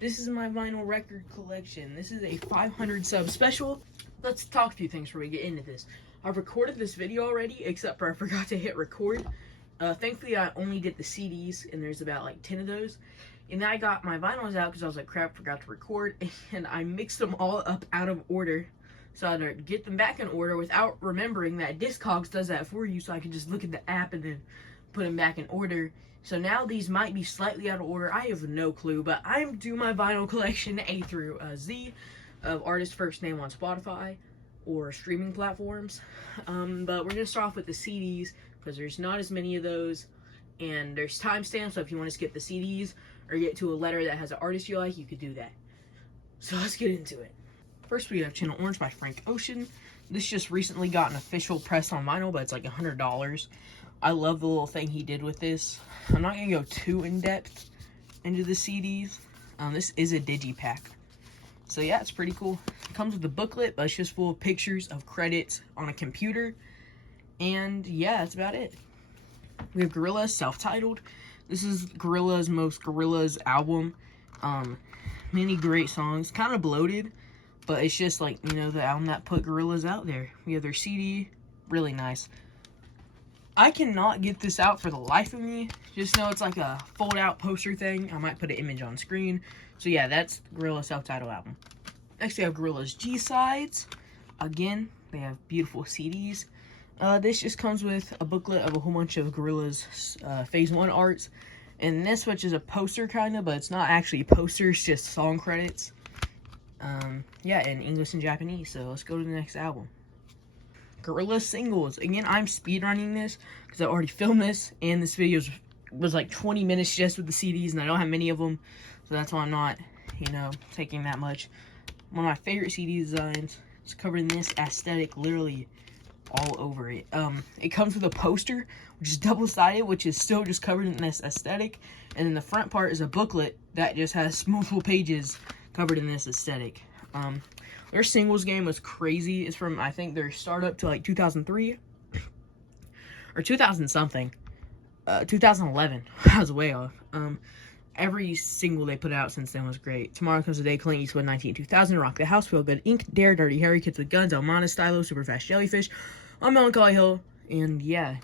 This is my vinyl record collection. This is a 500 sub special. Let's talk a few things before we get into this. I've recorded this video already, except for I forgot to hit record. Thankfully, I only did the CDs, and there's about like 10 of those. And then I got my vinyls out because I was like, crap, forgot to record. And I mixed them all up out of order. So I had to get them back in order without remembering that Discogs does that for you. So I can just look at the app and then put them back in order. So now these might be slightly out of order. I have no clue, but I'm doing my vinyl collection A through Z of artist first name on Spotify or streaming platforms. But we're gonna start off with the CDs because there's not as many of those, and there's timestamps. So if you want to skip the CDs or get to a letter that has an artist you like, you could do that. So let's get into it. First, we have Channel Orange by Frank Ocean. This just recently got an official press on vinyl, but it's like $100. I love the little thing he did with this. I'm not going to go too in-depth into the CDs. This is a digipack. So yeah, it's pretty cool. It comes with a booklet, but it's just full of pictures of credits on a computer. And yeah, that's about it. We have Gorillaz, self-titled. This is Gorillaz' most Gorillaz album. Many great songs. Kind of bloated, but it's just like, you know, the album that put Gorillaz out there. We have their CD. Really nice. I cannot get this out for the life of me. Just know it's like a fold-out poster thing. I might put an image on screen. So yeah, that's Gorillaz self-titled album. Next, we have Gorillaz G-Sides. Again, they have beautiful CDs. This just comes with a booklet of a whole bunch of Gorillaz Phase 1 arts. And this, which is a poster kind of, but it's not actually a poster, it's just song credits. Yeah, in English and Japanese. So let's go to the next album. Gorillaz Singles. Again, I'm speedrunning this because I already filmed this, and this video was like 20 minutes just with the CDs, and I don't have many of them, so that's why I'm not, you know, taking that much. One of my favorite CD designs. It's covered in this aesthetic, literally all over it. It comes with a poster, which is double-sided, which is still just covered in this aesthetic, and then the front part is a booklet that just has multiple pages covered in this aesthetic. Their singles game was crazy. It's from, I think, their startup to like 2003 or 2000 something. 2011. I was way off. Every single they put out since then was great. Tomorrow Comes the Day, Clint Eastwood, 2000, Rock the House, Feel Good Inc., Dare, Dirty Harry, Kids with Guns, Elmana, Stylo, Super Fast Jellyfish, On Melancholy Hill, and yeah,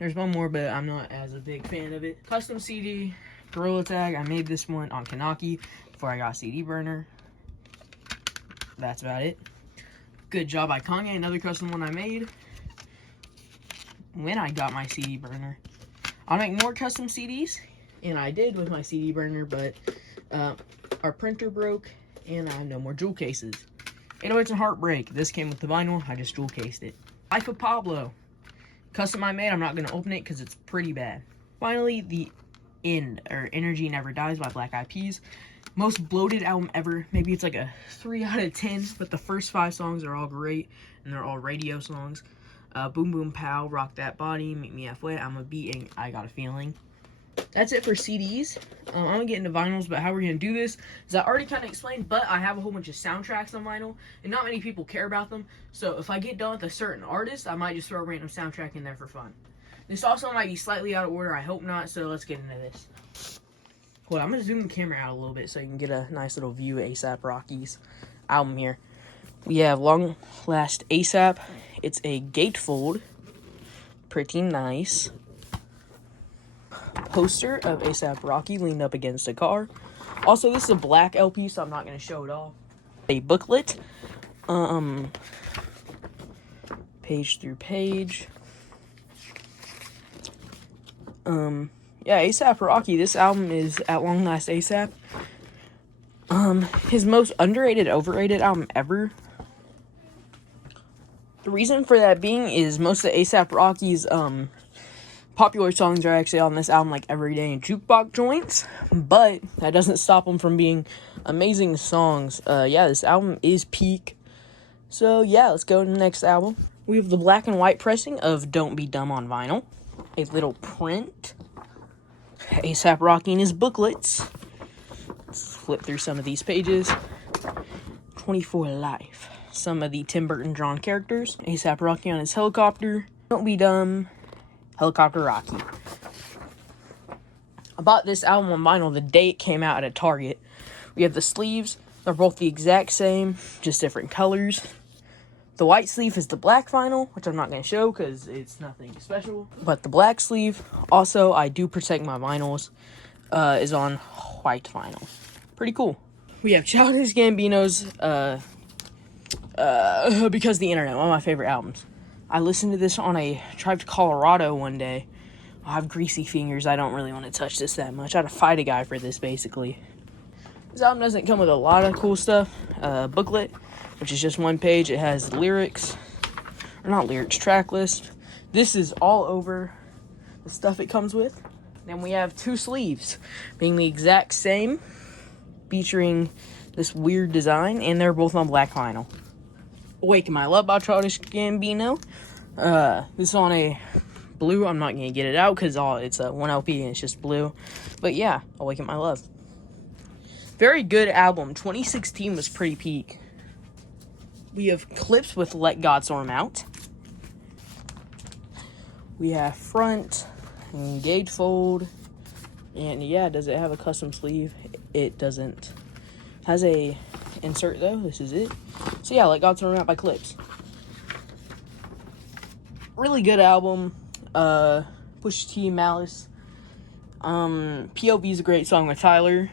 there's one more, but I'm not as a big fan of it. Custom CD, Gorilla Tag. I made this one on Kanaki before I got a CD burner. That's about it. Good Job by Kanye, another custom one I made when I got my CD burner. I'll make more custom CDs, and I did with my CD burner, but our printer broke, and I have no more jewel cases. 808s and Heartbreak. This came with the vinyl. I just jewel cased it. Life of Pablo. Custom I made. I'm not going to open it because it's pretty bad. Finally, The End, or Energy Never Dies by Black Eyed Peas. Most bloated album ever. Maybe it's like a 3 out of 10, but the first 5 songs are all great, and they're all radio songs. Boom Boom Pow, Rock That Body, Meet Me Halfway, I'm a Beat, and I Got a Feeling. That's it for CDs. I'm going to get into vinyls, but how we're going to do this is I already kind of explained, but I have a whole bunch of soundtracks on vinyl, and not many people care about them. So if I get done with a certain artist, I might just throw a random soundtrack in there for fun. This also might be slightly out of order. I hope not, so let's get into this. Well, I'm going to zoom the camera out a little bit so you can get a nice little view of A$AP Rocky's album here. We have Long Last A$AP. It's a gatefold. Pretty nice. Poster of A$AP Rocky leaned up against a car. Also, this is a black LP, so I'm not going to show it off. A booklet. Page through page. Yeah, A$AP Rocky, this album is At Long Last A$AP. His most underrated, overrated album ever. The reason for that being is most of A$AP Rocky's, popular songs are actually on this album, like Everyday and Jukebox Joints, but that doesn't stop them from being amazing songs. Yeah, this album is peak. So yeah, let's go to the next album. We have the black and white pressing of Don't Be Dumb on vinyl. A little print. A$AP Rocky and his booklets. Let's flip through some of these pages. 24 Life. Some of the Tim Burton drawn characters. A$AP Rocky on his helicopter. Don't Be Dumb. Helicopter Rocky. I bought this album on vinyl the day it came out at a Target, We have the sleeves. They're both the exact same, just different colors. The white sleeve is the black vinyl, which I'm not going to show because it's nothing special. But the black sleeve, also, I do protect my vinyls, is on white vinyl. Pretty cool. We have Childish Gambino's Because the Internet, one of my favorite albums. I listened to this on a drive to Colorado one day. I have greasy fingers. I don't really want to touch this that much. I had to fight a guy for this, basically. This album doesn't come with a lot of cool stuff. Booklet, which is just one page. It has lyrics, or not lyrics, track list. This is all over the stuff it comes with. Then we have two sleeves, being the exact same, featuring this weird design, and they're both on black vinyl. Awaken My Love by Childish Gambino. This is on a blue. I'm not going to get it out because it's a 1 LP and it's just blue. But yeah, Awaken My Love. Very good album. 2016 was pretty peak. We have clips with Let God Storm Out. We have front and gatefold. And yeah, does it have a custom sleeve? It doesn't. Has a insert though. This is it. So yeah, Let God Storm Out by Clips. Really good album. Pusha T, Malice. POV is a great song with Tyler.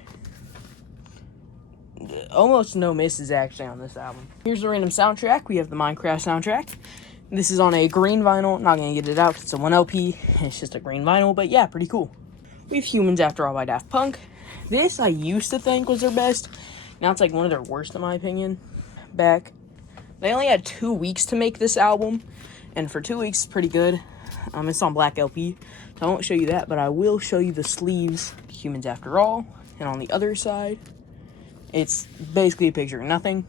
Almost no misses actually on this album. Here's the random soundtrack. We have the Minecraft soundtrack. This is on a green vinyl. Not gonna get it out because it's a 1 LP and it's just a green vinyl, but yeah, pretty cool. We have Humans After All by Daft Punk. This I used to think was their best. Now it's like one of their worst in my opinion. Back. They only had 2 weeks to make this album, and for 2 weeks, it's pretty good. It's on black LP, so I won't show you that, but I will show you the sleeves. Humans After All, and on the other side, it's basically a picture of nothing.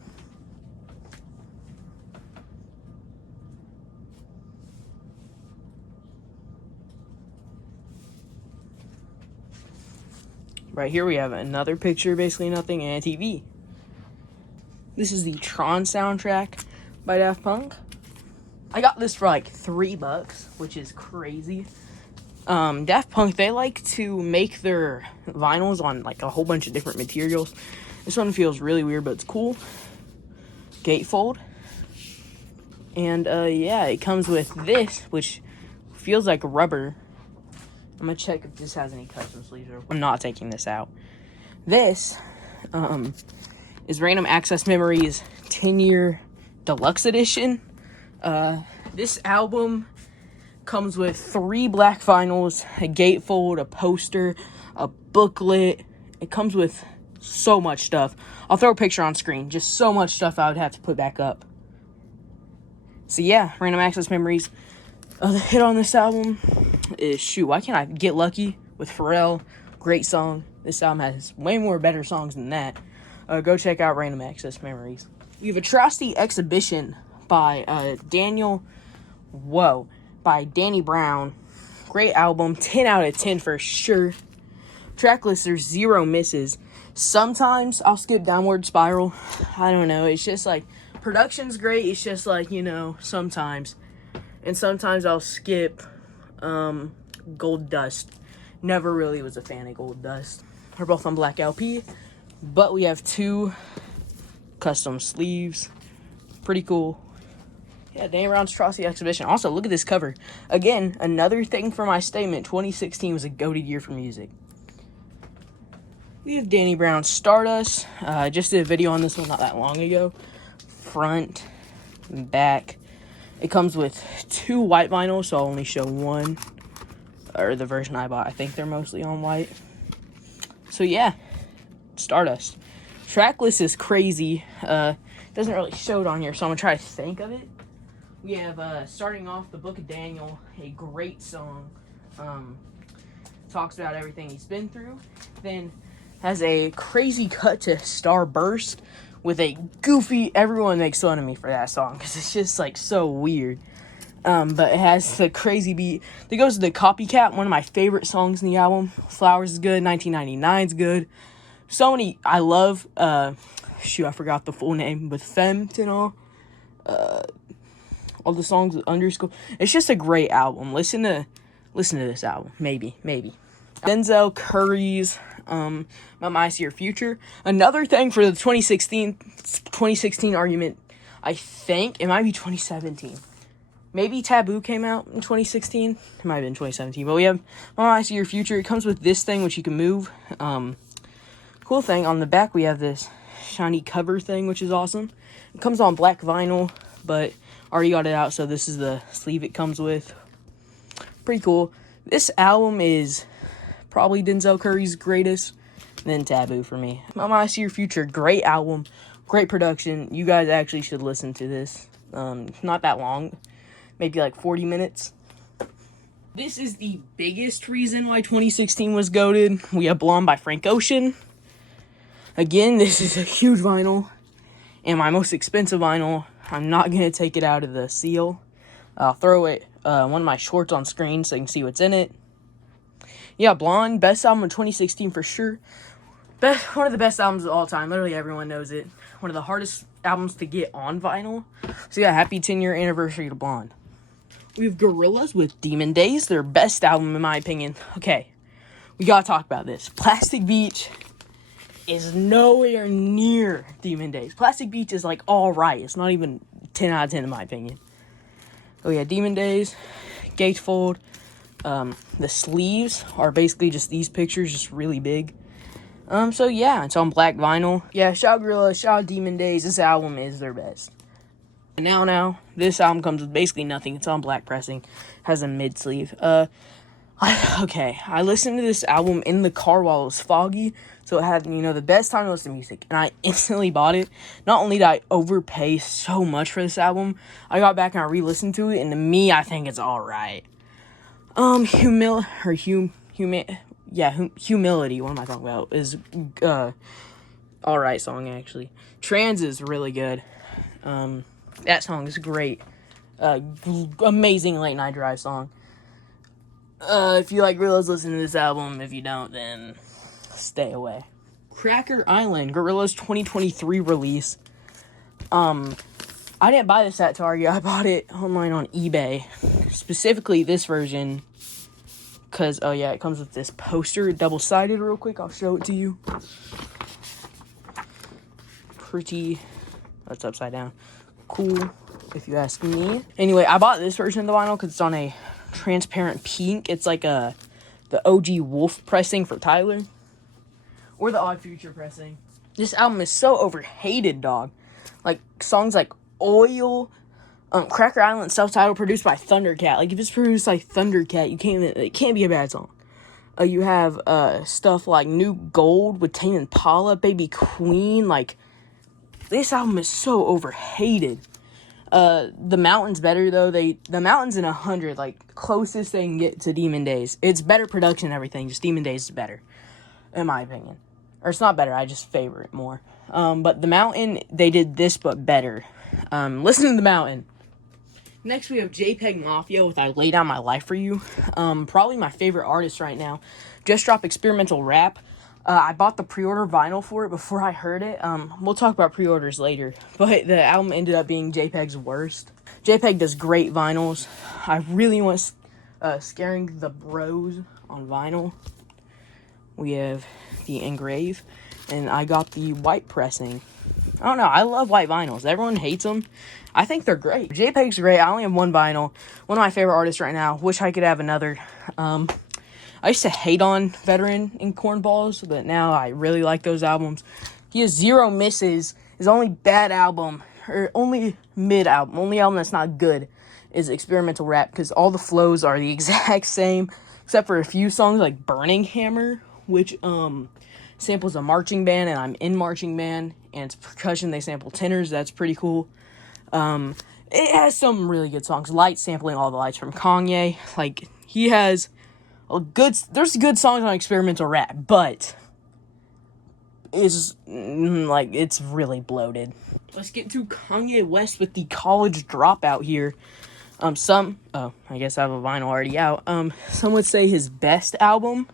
Right here we have another picture, basically nothing, and a TV. This is the Tron soundtrack by Daft Punk. I got this for like $3, which is crazy. Daft Punk, they like to make their vinyls on like a whole bunch of different materials. This one feels really weird, but it's cool. Gatefold. And yeah, it comes with this, which feels like rubber. I'm gonna check if this has any custom sleeves. I'm not taking this out. This is Random Access Memories 10-year deluxe edition. This album comes with 3 black vinyls, a gatefold, a poster, a booklet. It comes with so much stuff. I'll throw a picture on screen. Just so much stuff I would have to put back up. So yeah, Random Access Memories. The hit on this album is, shoot, why can't I Get Lucky with Pharrell? Great song. This album has way more better songs than that. Go check out Random Access Memories. We have Atrocity Exhibition by by Danny Brown. Great album. 10 out of 10 for sure. Track list, there's 0 misses. Sometimes I'll skip Downward Spiral. I don't know. It's just like, production's great. It's just like, sometimes. And sometimes I'll skip Gold Dust. Never really was a fan of Gold Dust. They're both on black LP. But we have 2 custom sleeves. Pretty cool. Yeah, Danny Brown's Atrocity Exhibition. Also, look at this cover. Again, another thing for my statement. 2016 was a goated year for music. We have Danny Brown's Stardust. I just did a video on this one not that long ago. Front and back. It comes with 2 white vinyls, so I'll only show one. Or the version I bought. I think they're mostly on white. So yeah, Stardust. Track list is crazy. Doesn't really show it on here, so I'm going to try to think of it. We have, starting off, The Book of Daniel, a great song. Talks about everything he's been through. Then has a crazy cut to Starburst with a goofy, everyone makes fun of me for that song because it's just like so weird. But it has the crazy beat that goes to the Copycat, one of my favorite songs in the album. Flowers is good, 1999 is good. So many, I love, I forgot the full name, but Femmes and all the songs with underscore. It's just a great album. Listen to this album, maybe. Denzel Curry's My See Your Future. Another thing for the 2016 argument, I think it might be 2017. Maybe Taboo came out in 2016. It might have been 2017. But we have I See Your Future. It comes with this thing, which you can move. Cool thing. On the back, we have this shiny cover thing, which is awesome. It comes on black vinyl, but already got it out, so this is the sleeve it comes with. Pretty cool. This album is probably Denzel Curry's greatest, then Taboo for me. I See Your Future, great album, great production. You guys actually should listen to this. Not that long, maybe like 40 minutes. This is the biggest reason why 2016 was goated. We have Blonde by Frank Ocean. Again, this is a huge vinyl, and my most expensive vinyl. I'm not going to take it out of the seal. I'll throw it, one of my shorts on screen so you can see what's in it. Yeah, Blonde, best album of 2016 for sure. One of the best albums of all time. Literally everyone knows it. One of the hardest albums to get on vinyl. So yeah, happy 10-year anniversary to Blonde. We have Gorillaz with Demon Days, their best album in my opinion. Okay, we gotta talk about this. Plastic Beach is nowhere near Demon Days. Plastic Beach is like alright. It's not even 10 out of 10 in my opinion. Oh yeah, Demon Days, gatefold. The sleeves are basically just these pictures, just really big. So yeah, it's on black vinyl. Yeah, shout out Gorillaz, shout out Demon Days. This album is their best. And now, this album comes with basically nothing. It's on black pressing, has a mid sleeve. I listened to this album in the car while it was foggy, so it had, the best time to listen to music, and I instantly bought it. Not only did I overpay so much for this album, I got back and I re-listened to it, and to me, I think it's alright. Humility, what am I talking about, is, alright song, actually. Trans is really good. That song is great. Amazing late night drive song. If you like Gorillaz, listen to this album. If you don't, then stay away. Cracker Island, Gorillaz 2023 release. I didn't buy this at Target. I bought it online on eBay. Specifically this version. Because, it comes with this poster, double-sided real quick. I'll show it to you. Pretty. That's upside down. Cool, if you ask me. Anyway, I bought this version of the vinyl because it's on a transparent pink. It's like the OG Wolf pressing for Tyler, or the Odd Future pressing. This album is so overhated, dog. Like songs like Oil, Cracker Island, self-titled, produced by Thundercat. Like if it's produced by Thundercat, it can't be a bad song. You have stuff like New Gold with Tame Impala, Baby Queen. Like this album is so overhated. The Mountain's better though. The Mountain's in 100, like closest they can get to Demon Days. It's better production and everything. Just Demon Days is better, in my opinion. Or it's not better. I just favor it more. But The Mountain, they did this but better. Listen to The Mountain. Next we have JPEG Mafia with I Lay Down My Life For You. Probably my favorite artist right now. Just dropped experimental rap. I bought the pre-order vinyl for it before I heard it. We'll talk about pre-orders later. But the album ended up being JPEG's worst. JPEG does great vinyls. I really want Scaring the Bros on vinyl. We have the Engrave. And I got the white pressing. I don't know. I love white vinyls. Everyone hates them. I think they're great. JPEG's great. I only have one vinyl. One of my favorite artists right now. Wish I could have another. I used to hate on Veteran and Cornballs, but now I really like those albums. He has Zero Misses. His only bad album, or only mid album, only album that's not good, is Experimental Rap, because all the flows are the exact same, except for a few songs like Burning Hammer, which samples a marching band, and I'm in marching band, and it's percussion. They sample tenors. That's pretty cool. It has some really good songs. Light sampling All the Lights from Kanye. Like, he has there's good songs on Experimental Rap, but it's really bloated. Let's get to Kanye West with the College Dropout here. I guess I have a vinyl already out. Some would say his best album.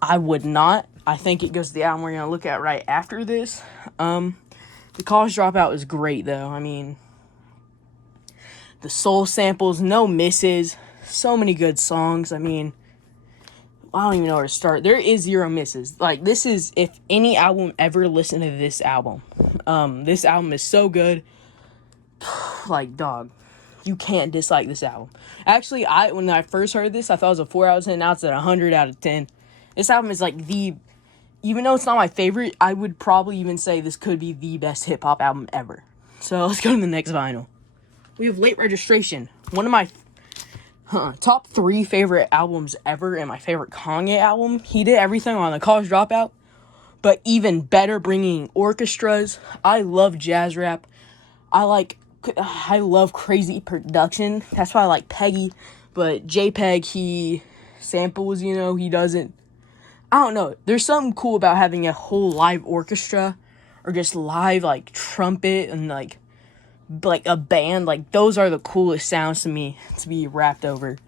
I would not. I think it goes to the album we're gonna look at right after this. The College Dropout is great though. I mean, the soul samples, no misses, so many good songs. I mean, I don't even know where to start. There is zero misses. Like, this is, if any album ever listened to this album is so good. Like, dog, you can't dislike this album. Actually, when I first heard this, I thought it was a 4 out of 10. Now it's at 100 out of 10. This album is like even though it's not my favorite, I would probably even say this could be the best hip-hop album ever. So let's go to the next vinyl. We have Late Registration. One of my top 3 favorite albums ever, and my favorite Kanye album. He did everything on The College Dropout, but even better, bringing orchestras. I love jazz rap. I love crazy production. That's why I like Peggy. But JPEG, he samples, he doesn't. I don't know. There's something cool about having a whole live orchestra, or just live, like, trumpet and, like a band. Like, those are the coolest sounds to me to be rapped over.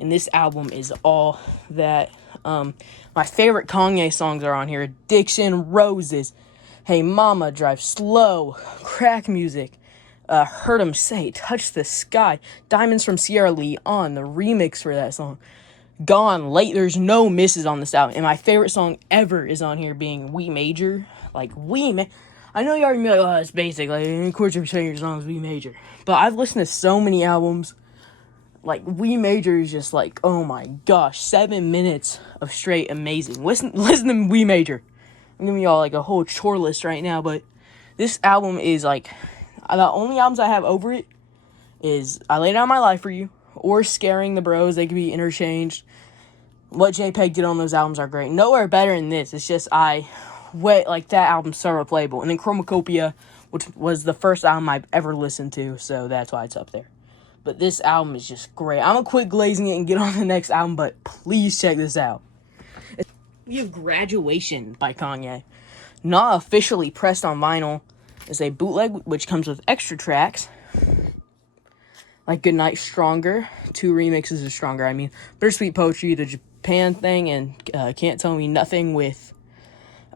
And this album is all that. My favorite Kanye songs are on here. Addiction, Roses, Hey Mama, Drive Slow, Crack Music, Heard 'Em Say, Touch the Sky, Diamonds from Sierra Leone, the remix for that song, Gone, Late. There's no misses on this album. And my favorite song ever is on here, being We Major. Like, I know you already be like, oh, it's basic. Like, of course, you're saying your songs We Major. But I've listened to so many albums. Like, We Major is just like, oh my gosh, 7 minutes of straight amazing. Listen to We Major. I'm giving y'all like a whole chore list right now, but this album is like, the only albums I have over it is I Lay Down My Life for You or Scaring the Bros. They could be interchanged. What JPEG did on those albums are great. Nowhere better than this. It's just that album's so replayable. And then Chromacopia, which was the first album I've ever listened to, so that's why it's up there. But this album is just great. I'm gonna quit glazing it and get on the next album, but please check this out. We have Graduation by Kanye. Not officially pressed on vinyl. It's a bootleg, which comes with extra tracks. Like Goodnight, Stronger. 2 remixes of Stronger. I mean, Bittersweet Poetry, the Japan thing, and Can't Tell Me Nothing with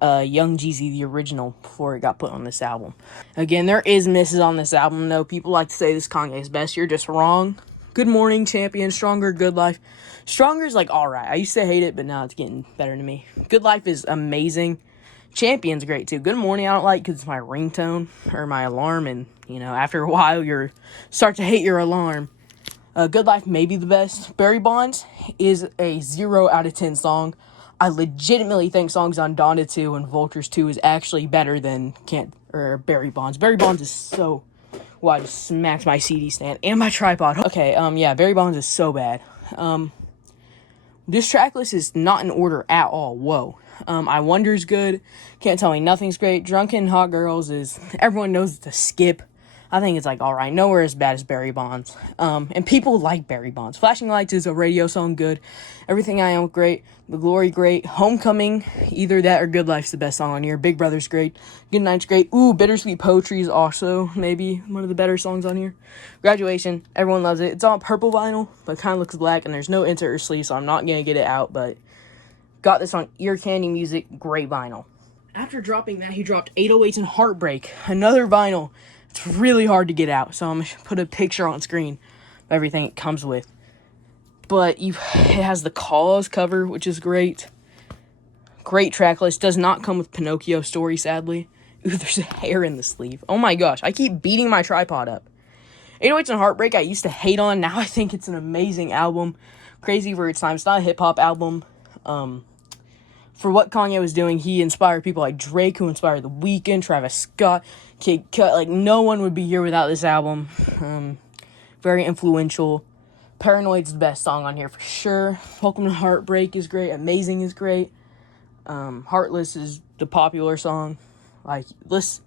Young Jeezy, the original, before it got put on this album. Again, there is misses on this album, though. People like to say this Kanye's best. You're just wrong. Good Morning, Champion, Stronger, Good Life. Stronger's like alright. I used to hate it, but now it's getting better to me. Good Life is amazing. Champion's great too. Good Morning I don't like because it's my ringtone or my alarm, and after a while you start to hate your alarm. Good Life may be the best. Barry Bonds is a 0 out of 10 song. I legitimately think Songs on Donda 2 and Vultures 2 is actually better than Barry Bonds. Barry Bonds is so... Well, I just smacked my CD stand and my tripod. Okay, Barry Bonds is so bad. This track list is not in order at all. Whoa. I Wonder's good. Can't Tell Me Nothing's great. Drunken Hot Girls is... Everyone knows it's a skip. I think it's like alright. Nowhere as bad as Barry Bonds. And people like Barry Bonds. Flashing Lights is a radio song, good. Everything I Am, great. The Glory, great. Homecoming, either that or Good Life's the best song on here. Big Brother's great. Good Night's great. Ooh, Bittersweet Poetry is also maybe one of the better songs on here. Graduation, everyone loves it. It's on purple vinyl, but kind of looks black, and there's no insert or sleeve, so I'm not going to get it out, but got this on Ear Candy Music, great vinyl. After dropping that, he dropped 808s and Heartbreak, another vinyl. It's really hard to get out, so I'm going to put a picture on screen of everything it comes with. But it has the Cause cover, which is great. Great track list. Does not come with Pinocchio Story, sadly. Ooh, there's a hair in the sleeve. Oh my gosh, I keep beating my tripod up. 808s and Heartbreak I used to hate on. Now I think it's an amazing album. Crazy for its time. It's not a hip-hop album. For what Kanye was doing, he inspired people like Drake, who inspired The Weeknd, Travis Scott, Kid Cudi. Like, no one would be here without this album. Very influential. Paranoid's the best song on here for sure. Welcome to Heartbreak is great. Amazing is great. Heartless is the popular song. Like, listen,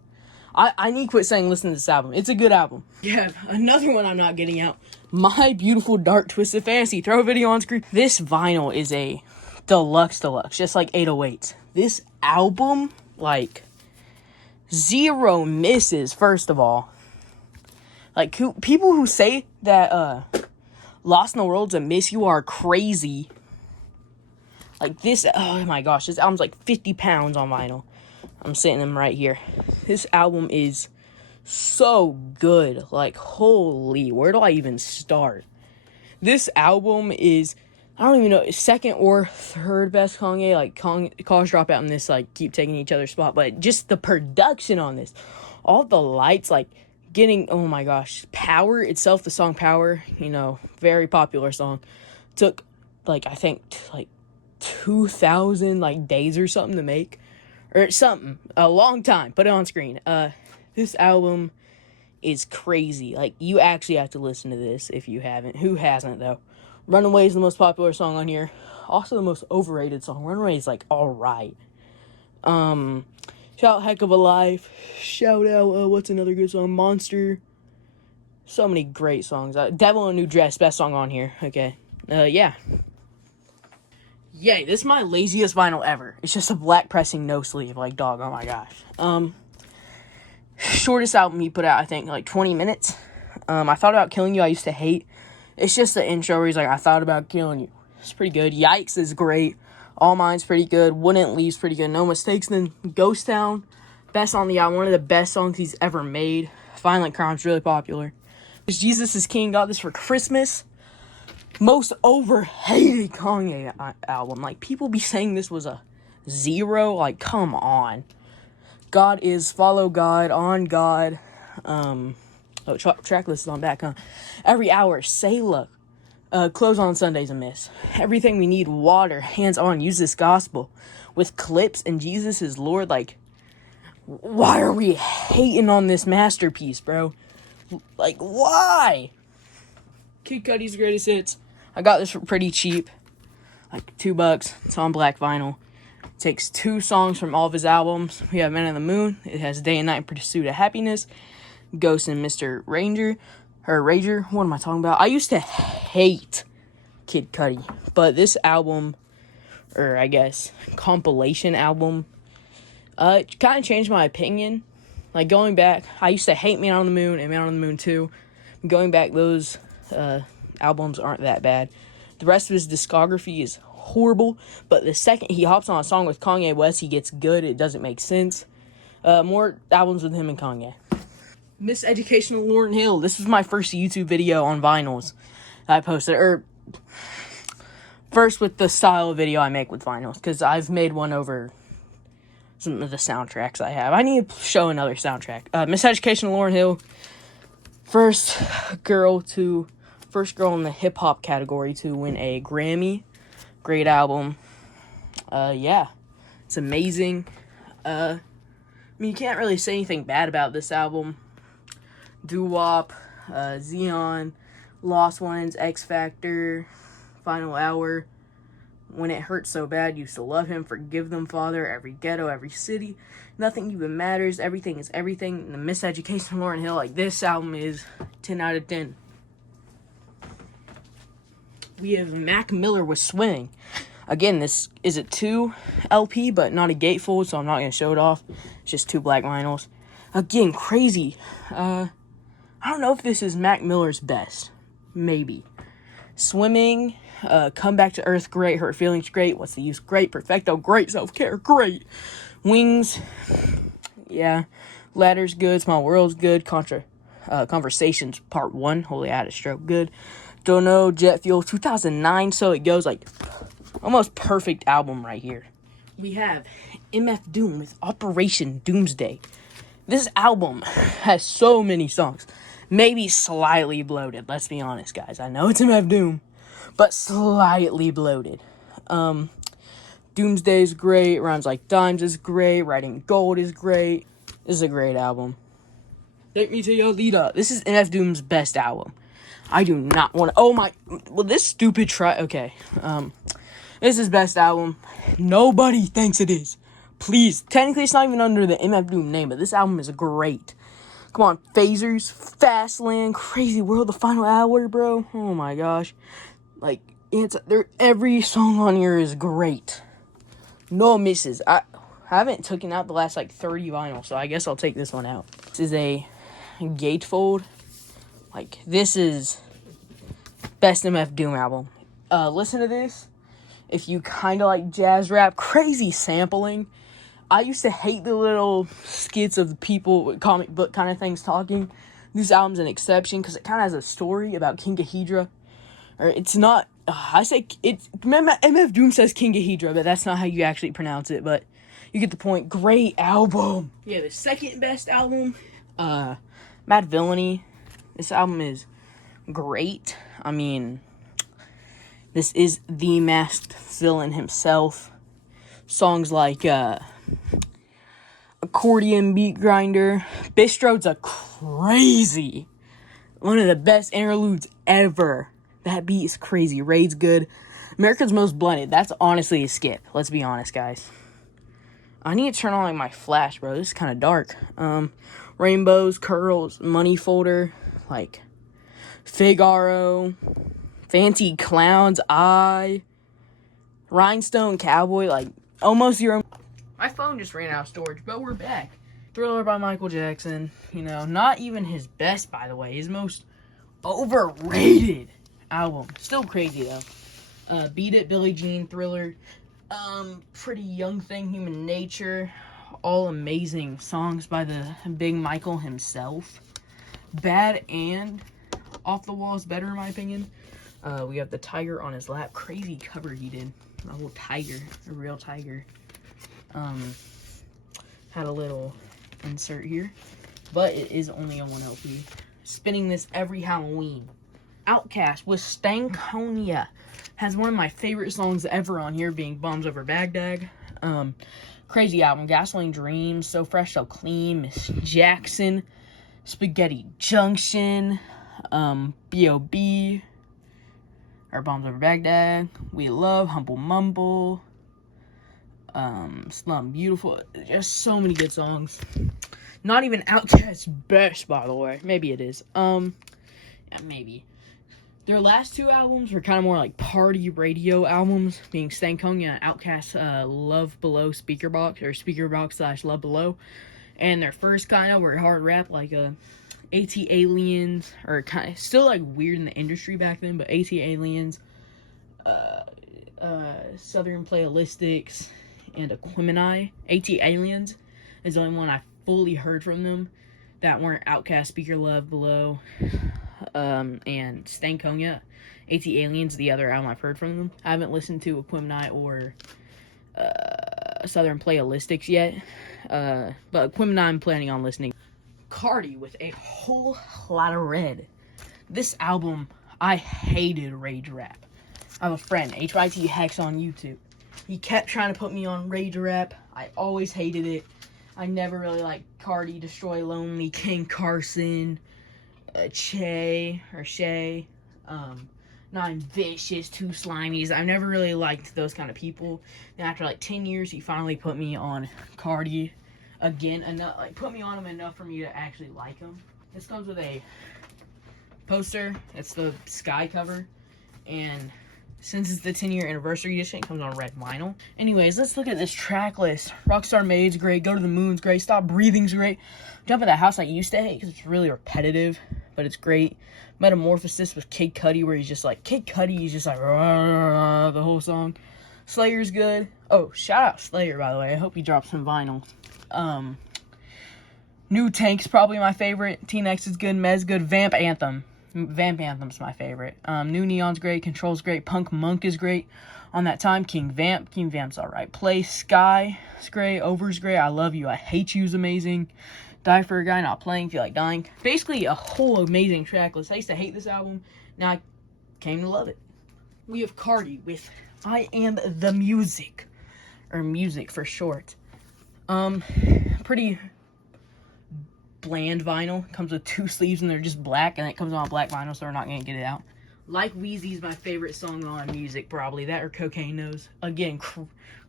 I need to quit saying listen to this album. It's a good album. Yeah, another one I'm not getting out. My Beautiful Dark Twisted Fantasy. Throw a video on screen. This vinyl is a deluxe, just like 808s. This album, like, 0 misses, first of all. Like, people who say that, Lost in the World's a miss, you are crazy. Like, this, oh my gosh, this album's like 50 pounds on vinyl. I'm sitting them right here. This album is so good. Like, holy, where do I even start? This album is I don't even know, second or third best Kanye. Like, College Dropout and this, like, keep taking each other's spot. But just the production on this, all the lights, like, getting, oh my gosh, Power itself, the song Power, you know, very popular song, took, like, I think, like, 2,000, like, days or something to make. Or something. A long time. Put it on screen. This album is crazy. Like, you actually have to listen to this if you haven't. Who hasn't, though? Runaway is the most popular song on here. Also the most overrated song. Runaway is, like, alright. Shout out Heck of a Life. Shout out, what's another good song? Monster. So many great songs. Devil in a New Dress, best song on here. Okay. Yeah. Yay, this is my laziest vinyl ever. It's just a black pressing, no sleeve. Like, dog, oh my gosh. Shortest album he put out, I think, like 20 minutes. I Thought About Killing You, I used to hate. It's just the intro where he's like, I thought about killing you. It's pretty good. Yikes is great. All Mine's pretty good. Wouldn't Leave's pretty good. No Mistakes. Then Ghost Town, best on the album. One of the best songs he's ever made. Violent Crime's really popular. Jesus is King, got this for Christmas. Most overhated Kanye album. Like, people be saying this was a 0. Like, come on. God is, Follow God, On God. Track list is on back, huh? Every Hour, Selah. Close on Sundays a miss. Everything We Need, Water. Hands On, Use This Gospel. With Clips and Jesus is Lord. Like, why are we hating on this masterpiece, bro? Like, why? Kid Cudi's Greatest Hits. I got this for pretty cheap, like $2. It's on black vinyl. It takes 2 songs from all of his albums. We have Man on the Moon. It has Day and Night in Pursuit of Happiness, Ghost and Mr. Rager. What am I talking about? I used to hate Kid Cudi, but this album, or I guess compilation album, it kind of changed my opinion. Like, going back, I used to hate Man on the Moon and Man on the Moon 2. Going back, those albums aren't that bad. The rest of his discography is horrible, but the second he hops on a song with Kanye West, he gets good. It doesn't make sense. More albums with him and Kanye. Miseducation of Lauryn Hill. This was my first YouTube video on vinyls I posted. First with the style of video I make with vinyls, because I've made one over some of the soundtracks I have. I need to show another soundtrack. Miseducation of Lauryn Hill. First girl in the hip-hop category to win a Grammy. Great album. Yeah. It's amazing. I mean, you can't really say anything bad about this album. Doo-Wop, Xeon, Lost Ones, X Factor, Final Hour, When It Hurts So Bad, Used to Love Him, Forgive Them, Father, Every Ghetto, Every City, Nothing Even Matters, Everything Is Everything, The Miseducation of Lauryn Hill. Like, this album is 10 out of 10. We have Mac Miller with Swimming. Again, this is a 2 LP, but not a gatefold, so I'm not going to show it off. It's just 2 black vinyls. Again, crazy. I don't know if this is Mac Miller's best. Maybe. Swimming, Come Back to Earth, great. Hurt Feelings, great. What's the Use, great. Perfecto, great. Self-Care, great. Wings, yeah. Ladder's good. Small World's good. Conversations Part 1, Holy I Had a Stroke, good. Don't Know, Jet Fuel, 2009, So It Goes, like, almost perfect album right here. We have MF Doom with Operation Doomsday. This album has so many songs. Maybe slightly bloated, let's be honest, guys. I know it's MF Doom, but slightly bloated. Doomsday is great. Rhymes Like Dimes is great. Writing Gold is great. This is a great album. Take Me to Your Leader. This is MF Doom's best album. I do not want to... Oh my... Well, this stupid try... Okay. This is his best album. Nobody thinks it is. Please. Technically, it's not even under the MF Doom name, but this album is great. Come on. Phasers, Fastland, Crazy World, The Final Hour, bro. Oh my gosh. Like, every song on here is great. No misses. I haven't taken out the last, like, 30 vinyls, so I guess I'll take this one out. This is a gatefold. Like, this is best MF Doom album. Listen to this. If you kind of like jazz rap, crazy sampling. I used to hate the little skits of the people with comic book kind of things talking. This album's an exception because it kind of has a story about King Ghidorah. Or it's not I say it's. Remember, MF Doom says King Ghidorah, but that's not how you actually pronounce it. But you get the point. Great album. Yeah, the second best album, Mad Villainy. This album is great. I mean, this is the masked villain himself. Songs like Accordion Beat Grinder. Bistro's a crazy. One of the best interludes ever. That beat is crazy. Raid's good. America's Most Blunted. That's honestly a skip. Let's be honest, guys. I need to turn on like my flash, bro. This is kind of dark. Rainbows, Curls, Money Folder, like Figaro, Fancy Clowns, Rhinestone Cowboy, like Almost Your Own. My phone just ran out of storage, but we're back. Thriller by Michael Jackson. You know, not even his best, by the way. His most overrated album. Still crazy, though. Beat It, Billie Jean, Thriller. Pretty Young Thing, Human Nature. All amazing songs by the big Michael himself. Bad and Off the Wall is better, in my opinion. We have the tiger on his lap. Crazy cover he did. A whole tiger. A real tiger. Had a little insert here. But it is only a 1 LP. Spinning this every Halloween. Outkast with Stankonia has one of my favorite songs ever on here, being Bombs Over Baghdad. Crazy album. Gasoline Dreams, So Fresh, So Clean, Miss Jackson, Spaghetti Junction, B.O.B., or Bombs Over Baghdad, We Love, Humble Mumble, Slum Beautiful. Just so many good songs. Not even Outkast's best, by the way. Maybe it is. Yeah, maybe. Their last two albums were kind of more like party radio albums, being Stankonia and Outkast, Love Below Speaker Box, or Speaker Box / Love Below. And their first kind of were hard rap, like AT Aliens, or kind of still like weird in the industry back then, but AT Aliens, Southern Playalistics, and Aquemini. AT Aliens is the only one I fully heard from them that weren't Outkast, Speaker Love Below, and Stankonia. AT Aliens, the other album I've heard from them. I haven't listened to Aquemini or Southern Playalistics yet, but Aquemini I'm planning on listening. Cardi with A Whole Lot of Red. This album, I hated Rage Rap. I have a friend, HYT Hex on YouTube. He kept trying to put me on Rage Rap. I always hated it. I never really liked Cardi, Destroy Lonely, King Carson, Shay, Nine Vicious, Two Slimies. I never really liked those kind of people. And after like 10 years, he finally put me on Cardi again. Enough, like put me on him enough for me to actually like him. This comes with a poster. It's the Sky cover. And since it's the 10-year anniversary edition, it comes on red vinyl. Anyways, let's look at this track list. Rockstar Made's great. Go to the Moon's great. Stop Breathing's great. Jump at the House I Used to Hate because it's really repetitive, but it's great. Metamorphosis with Kid Cudi, where he's just like, the whole song. Slayer's good. Oh, shout out Slayer, by the way. I hope he drops some vinyl. New Tank's probably my favorite. T-Nex is good. Mez good. Vamp Anthem's my favorite. New Neon's great. Control's great. Punk Monk is great. On That Time, King Vamp's alright. Play Sky is great. Over's great. I Love You, I Hate You's amazing. Die for a Guy Not Playing, Feel Like Dying. Basically a whole amazing track list. I used to hate this album. Now I came to love it. We have Cardi with I Am the Music. Or Music for short. Pretty bland vinyl. Comes with 2 sleeves and they're just black, and it comes on black vinyl, so we're not gonna get it out. Like Wheezy's my favorite song on Music, probably. That or Cocaine Nose. Again,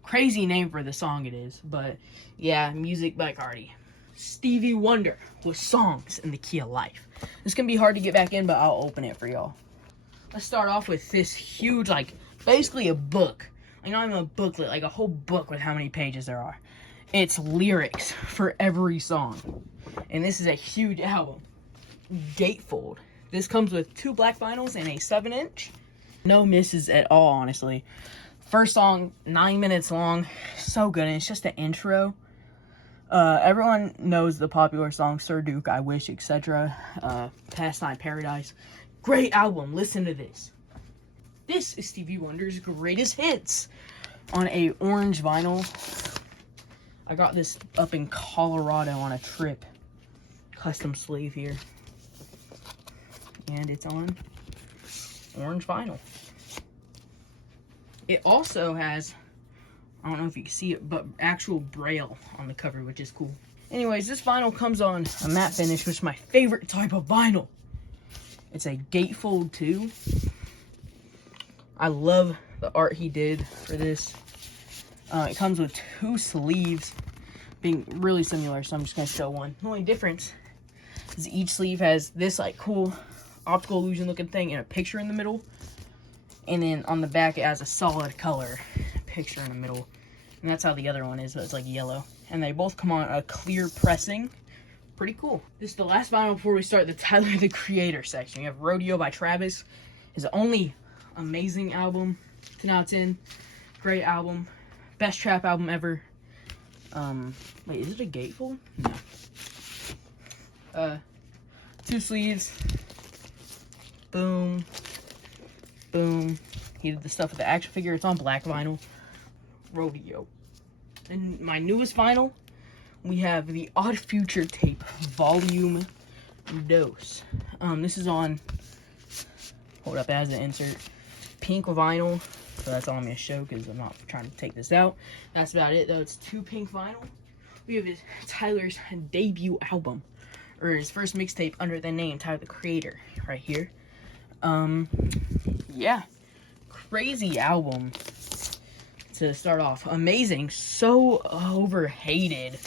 crazy name for the song it is, but yeah, Music by Cardi. Stevie Wonder with Songs in the Key of Life. This can be hard to get back in, but I'll open it for y'all. Let's start off with this huge, like, basically a book. Like, not even a booklet, like a whole book with how many pages there are. It's lyrics for every song. And this is a huge album. Gatefold. This comes with 2 black vinyls and a 7-inch. No misses at all, honestly. First song, 9 minutes long. So good. And it's just an intro. Everyone knows the popular song Sir Duke, I Wish, etc. Pastime Paradise. Great album. Listen to this. This is Stevie Wonder's Greatest Hits on a orange vinyl. I got this up in Colorado on a trip. Custom sleeve here. And it's on orange vinyl. It also has, I don't know if you can see it, but actual braille on the cover, which is cool. Anyways, this vinyl comes on a matte finish, which is my favorite type of vinyl. It's a gatefold too. I love the art he did for this. It comes with 2 sleeves, being really similar, so I'm just going to show one. The only difference is each sleeve has this like cool optical illusion looking thing and a picture in the middle. And then on the back it has a solid color picture in the middle. And that's how the other one is, but it's like yellow. And they both come on a clear pressing. Pretty cool. This is the last vinyl before we start the Tyler the Creator section. We have Rodeo by Travis. His only amazing album. 10 out of 10. Great album. Best trap album ever. Wait, is it a gatefold? No. 2 sleeves. Boom. Boom. He did the stuff with the action figure. It's on black vinyl. Rodeo. And my newest vinyl, we have the Odd Future tape, Volume Dose. This is on, hold up, it has an insert, pink vinyl. So that's all I'm going to show because I'm not trying to take this out. That's about it, though. It's 2 pink vinyl. We have Tyler's debut album, or his first mixtape under the name Tyler the Creator, right here. Yeah, crazy album to start off. Amazing, so overhated.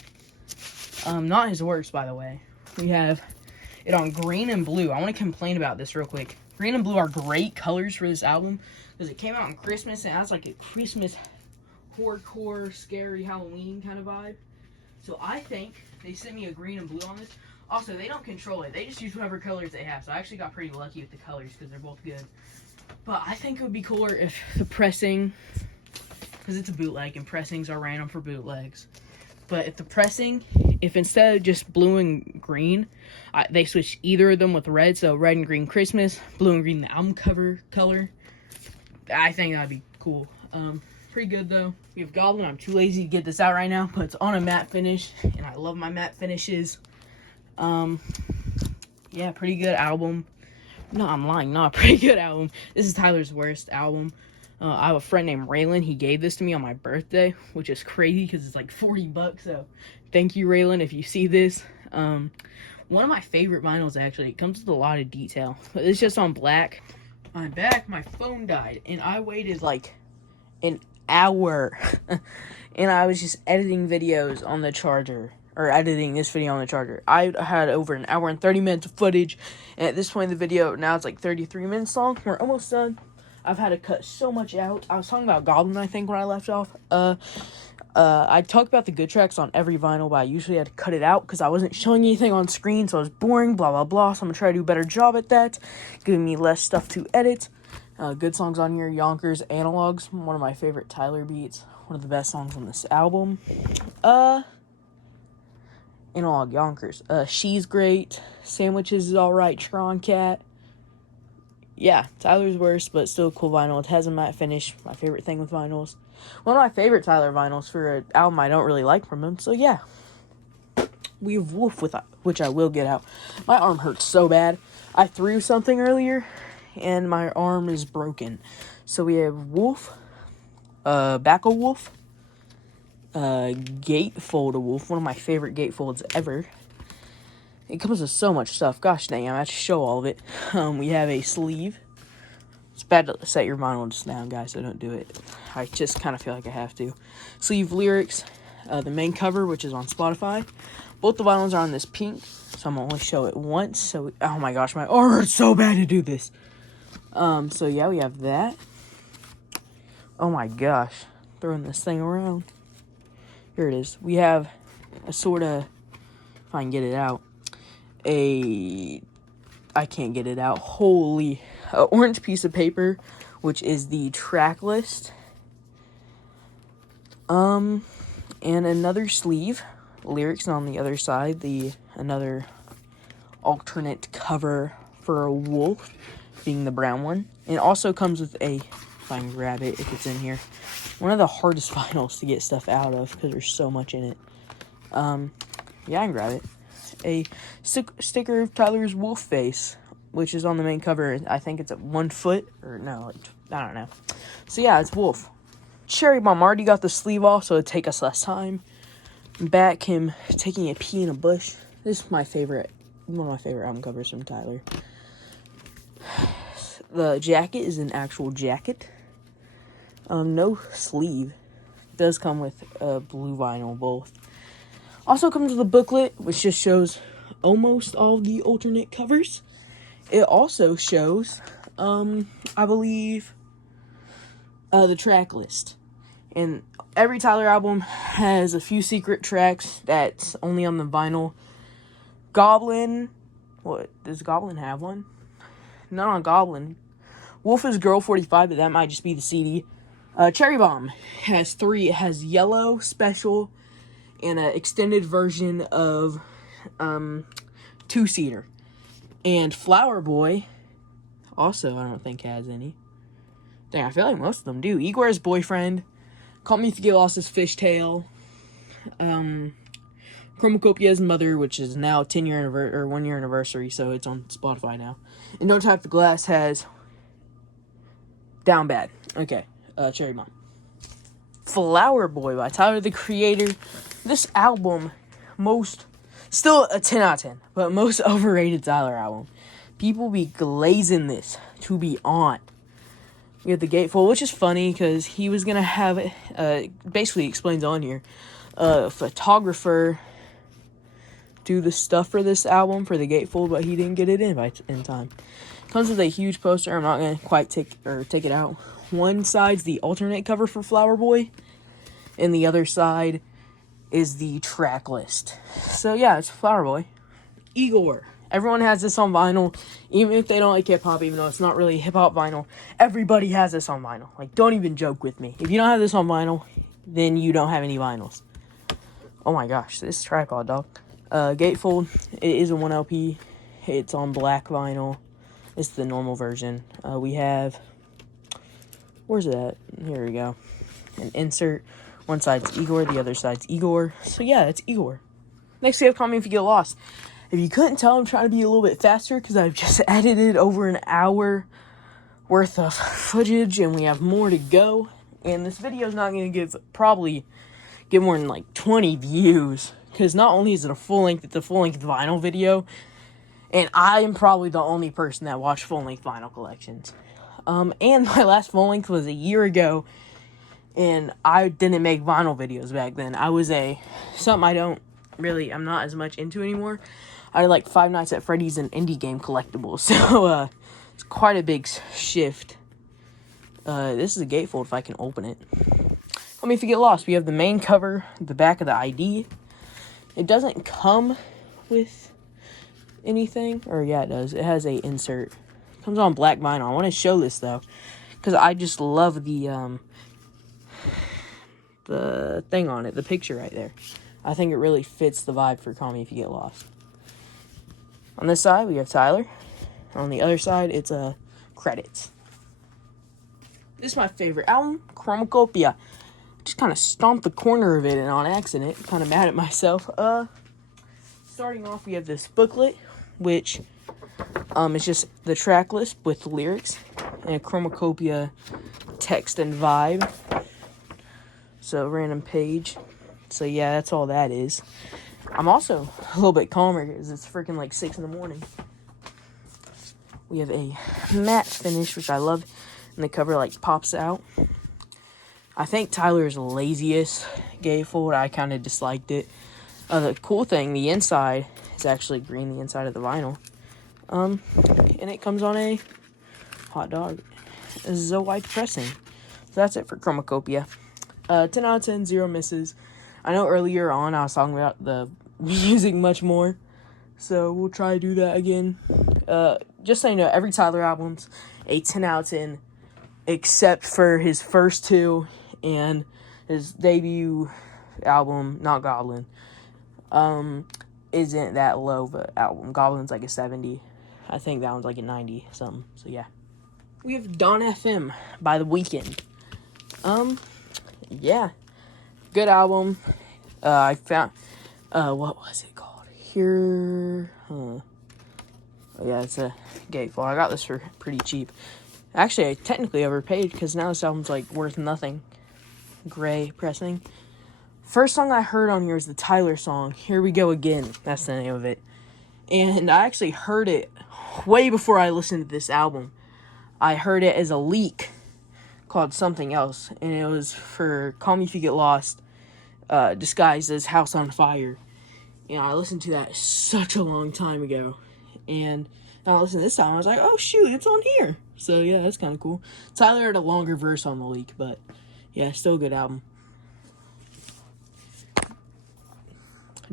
Not his worst, by the way. We have it on green and blue. I want to complain about this real quick. Green and blue are great colors for this album because it came out on Christmas and it has like a Christmas horrorcore, scary Halloween kind of vibe. So I think they sent me a green and blue on this. Also, they don't control it. They just use whatever colors they have. So I actually got pretty lucky with the colors because they're both good. But I think it would be cooler if the pressing, because it's a bootleg and pressings are random for bootlegs. But if the pressing, if instead of just blue and green, they switch either of them with red, so red and green Christmas, blue and green the album cover color, I think that'd be cool. Pretty good though. We have Goblin. I'm too lazy to get this out right now, but it's on a matte finish, and I love my matte finishes. Yeah, pretty good album. No, I'm lying. Not a pretty good album. This is Tyler's worst album. I have a friend named Raylan. He gave this to me on my birthday, which is crazy because it's like $40. So thank you, Raylan, if you see this. One of my favorite vinyls, actually. It comes with a lot of detail. But it's just on black. I'm back. My phone died. And I waited like an hour. And I was just editing videos on the charger. Or editing this video on the charger. I had over an hour and 30 minutes of footage. And at this point in the video, now it's like 33 minutes long. We're almost done. I've had to cut so much out. I was talking about Goblin, I think, when I left off. I talk about the good tracks on every vinyl, but I usually had to cut it out because I wasn't showing anything on screen, so it was boring, blah, blah, blah. So I'm going to try to do a better job at that, giving me less stuff to edit. Good songs on here, Yonkers, Analogs, one of my favorite Tyler beats, one of the best songs on this album. Analog, Yonkers. She's great, Sandwiches is alright, Tron Cat. Yeah, Tyler's worst, but still a cool vinyl. It has a matte finish. My favorite thing with vinyls. One of my favorite Tyler vinyls for an album I don't really like from him. So, yeah. We have Wolf, which I will get out. My arm hurts so bad. I threw something earlier, and my arm is broken. So, we have Wolf, Back-O Wolf, Gatefold Wolf. One of my favorite gatefolds ever. It comes with so much stuff. Gosh dang, I have to show all of it. We have a sleeve. It's bad to set your vinyl just down, guys, so don't do it. I just kind of feel like I have to. Sleeve lyrics. The main cover, which is on Spotify. Both the vinyls are on this pink, so I'm going to only show it once. So, oh my gosh, my arm hurts so bad to do this. So yeah, we have that. Oh my gosh. Throwing this thing around. Here it is. We have a sort of, if I can get it out. I can't get it out. Holy, orange piece of paper, which is the track list. And another sleeve, lyrics on the other side. Another alternate cover for a wolf. being the brown one. And it also comes with a, if I can grab it, if it's in here, one of the hardest vinyls to get stuff out of because there's so much in it. Yeah, I can grab it. A sticker of Tyler's wolf face, which is on the main cover. I think it's at 1 foot, or no, I don't know. So yeah, it's wolf. Cherry Bomb already got the sleeve off, so it'd take us less time. Back, him taking a pee in a bush. This is my favorite, one of my favorite album covers from Tyler. The jacket is an actual jacket. No sleeve. It does come with blue vinyl, both. Also comes with a booklet, which just shows almost all the alternate covers. It also shows, I believe, the track list. And every Tyler album has a few secret tracks that's only on the vinyl. Goblin, what, does Goblin have one? Not on Goblin. Wolf is Girl 45, but that might just be the CD. Cherry Bomb has 3. It has Yellow, Special, and an extended version of 2-seater. And Flower Boy also, I don't think, has any. Dang, I feel like most of them do. Igor's Boyfriend, Call Me If You Get Lost is Fishtail, Chromocopia's Mother, which is now 1 year anniversary, so it's on Spotify now. And Don't Tap the Glass has Down Bad. Okay, Cherry Bomb. Flower Boy by Tyler, the Creator. This album, still a 10 out of 10, but most overrated Tyler album. People be glazing this to be on. We have the gatefold, which is funny because he was going to have it, basically explains on here, a photographer do the stuff for this album, for the gatefold, but he didn't get it in time. Comes with a huge poster. I'm not going to quite take it out. One side's the alternate cover for Flower Boy, and the other side is the track list. So yeah, it's Flower Boy. Igor. Everyone has this on vinyl, even if they don't like hip-hop, even though it's not really hip-hop vinyl. Everybody has this on vinyl. Like, don't even joke with me. If you don't have this on vinyl, then you don't have any vinyls. Oh my gosh, this tripod, dog. Gatefold, it is a 1 LP. It's on black vinyl. It's the normal version. We have, where's it at? Here we go. An insert. One side's Igor, the other side's Igor. So yeah, it's Igor. Next we have Call Me If You Get Lost. If you couldn't tell, I'm trying to be a little bit faster because I've just edited over an hour worth of footage and we have more to go. And this video is not going to probably get more than like 20 views because not only is it it's a full-length vinyl video, and I am probably the only person that watched full-length vinyl collections. And my last full-length was a year ago, and I didn't make vinyl videos back then. I was something I'm not as much into anymore. I like Five Nights at Freddy's and indie game collectibles, so it's quite a big shift. This is a gatefold if I can open it. Call Me If You Get Lost. We have the main cover, the back of the ID. It doesn't come with anything, or yeah, it does. It has a insert. It comes on black vinyl. I want to show this though, because I just love the thing on it, the picture right there. I think it really fits the vibe for Call Me If You Get Lost. On this side, we have Tyler. On the other side, it's credits. This is my favorite album, Chromacopia. Just kind of stomped the corner of it and on accident. Kind of mad at myself. Starting off, we have this booklet, which is just the track list with the lyrics and a Chromacopia text and vibe. So, random page. So, yeah, that's all that is. I'm also a little bit calmer because it's freaking like 6 in the morning. We have a matte finish, which I love, and the cover like pops out. I think Tyler's laziest gatefold. I kind of disliked it. The cool thing, the inside is actually green, the inside of the vinyl. And it comes on a hot dog. This is a white pressing. So that's it for Chromacopia. 10 out of 10, 0 misses. I know earlier on I was talking about the music much more, so we'll try to do that again. Just so you know, every Tyler album's a 10 out of 10, except for his first 2 and his debut album, Not Goblin, isn't that low of an album. Goblin's like a 70. I think that one's like a 90 something. So yeah. We have Dawn FM by The Weeknd. Yeah. Good album. I found, what was it called? Here, Oh yeah, it's a Gatefold. I got this for pretty cheap. Actually, I technically overpaid because now this album's like worth nothing. Gray pressing. First song I heard on here is the Tyler song, Here We Go Again. That's the name of it. And I actually heard it way before I listened to this album. I heard it as a leak called something else, and it was for Call Me If You Get Lost, disguised as House on Fire. And I listened to that such a long time ago, and I listened to this time, I was like, oh shoot, it's on here. So yeah, that's kind of cool. Tyler had a longer verse on the leak, but yeah, still a good album.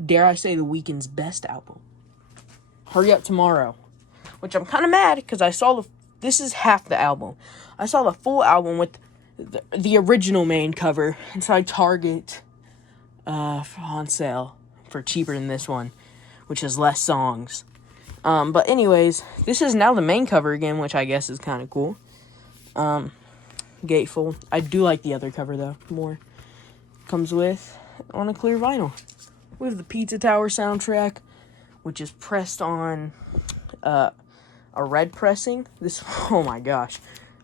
Dare I say The Weeknd's best album? Hurry Up Tomorrow, which I'm kind of mad because I saw this is half the album. I saw the full album with the original main cover inside Target on sale for cheaper than this one, which has less songs. But anyways, this is now the main cover again, which I guess is kind of cool. Gatefold. I do like the other cover though more. Comes with on a clear vinyl. We have the Pizza Tower soundtrack, which is pressed on a red pressing. This, oh my gosh.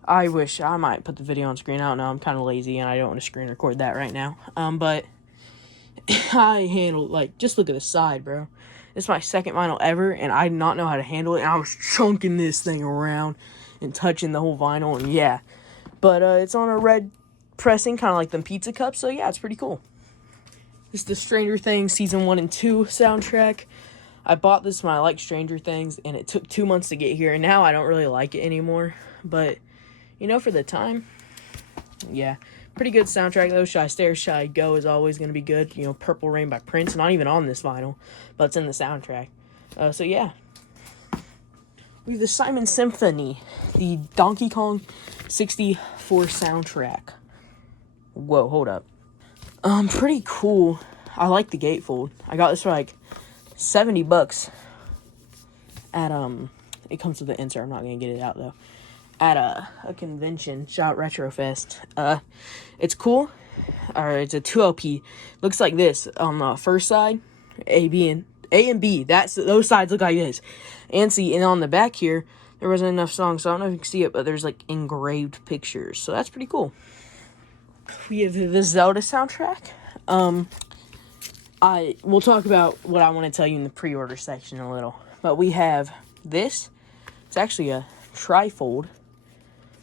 I wish I might put the video on screen. I don't know. I'm kind of lazy and I don't want to screen record that right now. But I handle, like, just look at the side, bro. It's my second vinyl ever, and I did not know how to handle it. And I was chunking this thing around and touching the whole vinyl, and yeah. But it's on a red pressing, kind of like them pizza cups. So yeah, it's pretty cool. This is the Stranger Things Season 1 and 2 soundtrack. I bought this when I liked Stranger Things, and it took 2 months to get here, and now I don't really like it anymore. But, you know, for the time, yeah. Pretty good soundtrack, though. Should I Stay or Should I Go is always going to be good. You know, Purple Rain by Prince, not even on this vinyl, but it's in the soundtrack. So, yeah. We have the Simon Symphony, the Donkey Kong 64 soundtrack. Whoa, hold up. Pretty cool. I like the gatefold. I got this for like $70 at, it comes with the insert. I'm not going to get it out, though. At a convention, shout Retrofest. It's cool. Or it's a 2LP. Looks like this on the first side, A and B. Those sides look like this. And see, and on the back here, there wasn't enough songs, so I don't know if you can see it, but there's like engraved pictures. So that's pretty cool. We have the Zelda soundtrack. We'll talk about what I want to tell you in the pre-order section in a little. But we have this. It's actually a trifold.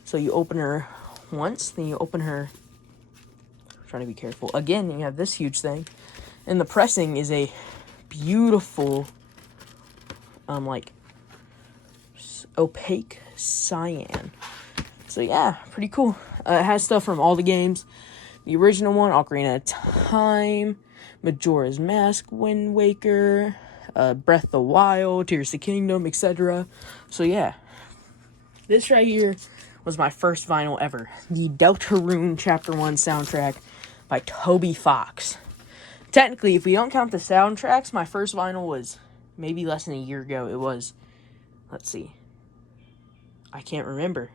So you open her once, then you open her, I'm trying to be careful, again, you have this huge thing, and the pressing is a beautiful, like, opaque cyan. So yeah, pretty cool. It has stuff from all the games, the original one, Ocarina of Time, Majora's Mask, Wind Waker, Breath of the Wild, Tears of the Kingdom, etc. So yeah, this right here was my first vinyl ever. The Deltarune Chapter 1 soundtrack by Toby Fox. Technically, if we don't count the soundtracks, my first vinyl was maybe less than a year ago. It was, let's see. I can't remember.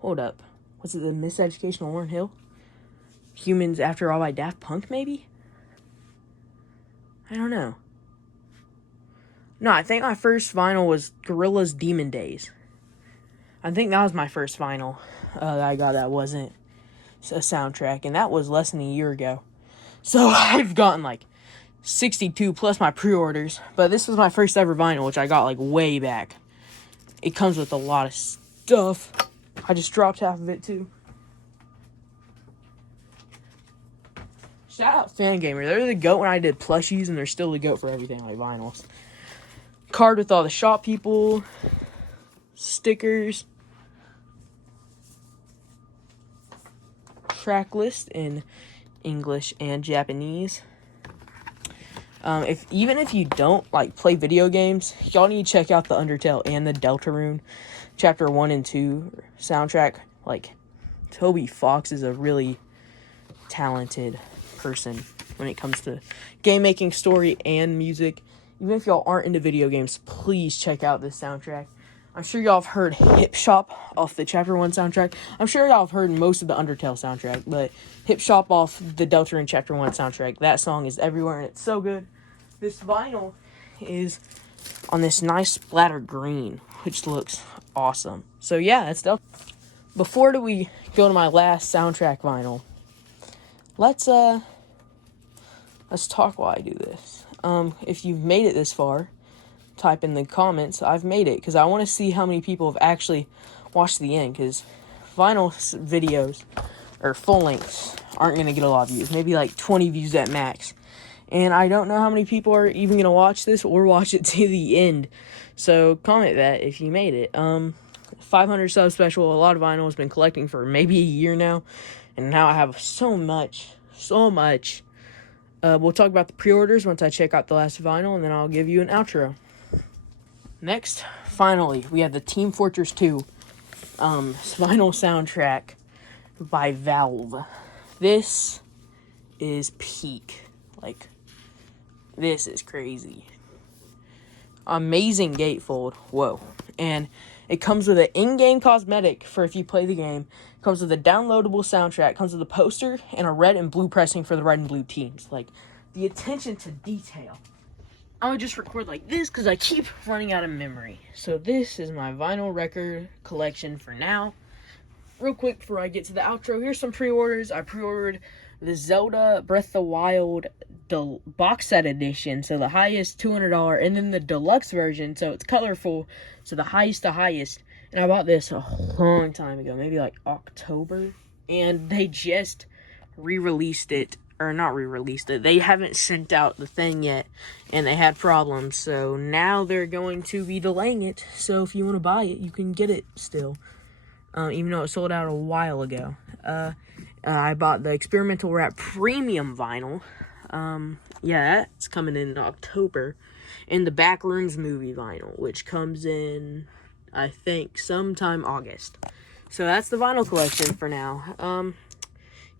Hold up. Was it the Miseducation of Lauryn Hill? Humans After All by Daft Punk, maybe? I don't know. No, I think my first vinyl was Gorillaz Demon Days. I think that was my first vinyl that I got that wasn't a soundtrack, and that was less than a year ago. So I've gotten like 62 plus my pre-orders, but this was my first ever vinyl, which I got like way back. It comes with a lot of stuff. I just dropped half of it too. Shout out Fangamer. They're the GOAT when I did plushies, and they're still the GOAT for everything like vinyls. Card with all the shop people. Stickers. Track list in English and Japanese. Even if you don't like play video games, y'all need to check out the Undertale and the Deltarune Chapter 1 and 2 soundtrack. Like, Toby Fox is a really talented person when it comes to game making, story, and music. Even if y'all aren't into video games, please check out this soundtrack. I'm sure y'all have heard Hip Shop off the Chapter 1 soundtrack. I'm sure y'all have heard most of the Undertale soundtrack, but Hip Shop off the Deltarune Chapter 1 soundtrack, that song is everywhere and it's so good. This vinyl is on this nice splatter green, which looks awesome. So yeah, it's Deltarune. Before we go to my last soundtrack vinyl, let's talk while I do this. If you've made it this far, type in the comments, I've made it, because I want to see how many people have actually watched the end, because vinyl videos, or full lengths, aren't going to get a lot of views, maybe like 20 views at max, and I don't know how many people are even going to watch this, or watch it to the end, so comment that if you made it. 500 sub special, a lot of vinyl has been collecting for maybe a year now, and now I have so much. We'll talk about the pre-orders once I check out the last vinyl, and then I'll give you an outro. Next, finally, we have the Team Fortress 2 vinyl soundtrack by Valve. This is peak. Like, this is crazy. Amazing gatefold. Whoa. And it comes with an in-game cosmetic for if you play the game. It comes with a downloadable soundtrack. It comes with a poster and a red and blue pressing for the red and blue teams. Like, the attention to detail. I would just record like this because I keep running out of memory. So this is my vinyl record collection for now. Real quick before I get to the outro, here's some pre-orders. I pre-ordered the Zelda Breath of the Wild box set edition, so the highest $200, and then the deluxe version, so it's colorful, so the highest. And I bought this a long time ago, maybe like October, and they just re-released it. Or not re-released it. They haven't sent out the thing yet, and they had problems, so now they're going to be delaying it. So if you want to buy it, you can get it still, even though it sold out a while ago. I bought the Experimental Rap Premium vinyl. Yeah, that's coming in October, and the Backrooms movie vinyl, which comes in, I think, sometime August. So that's the vinyl collection for now.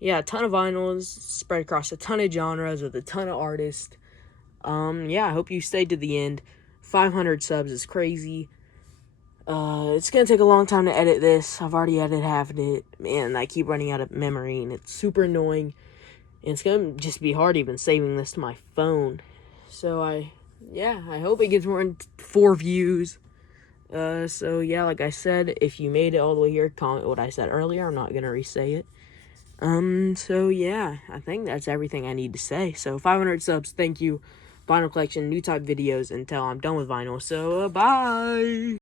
Yeah, a ton of vinyls spread across a ton of genres with a ton of artists. Yeah, I hope you stayed to the end. 500 subs is crazy. It's going to take a long time to edit this. I've already edited half of it. Man, I keep running out of memory, and it's super annoying. And it's going to just be hard even saving this to my phone. So, I hope it gets more than 4 views. So, yeah, like I said, if you made it all the way here, comment what I said earlier. I'm not going to re-say it. So yeah, I think that's everything I need to say. So 500 subs, thank you. Vinyl collection, new type videos until I'm done with vinyl. So, bye!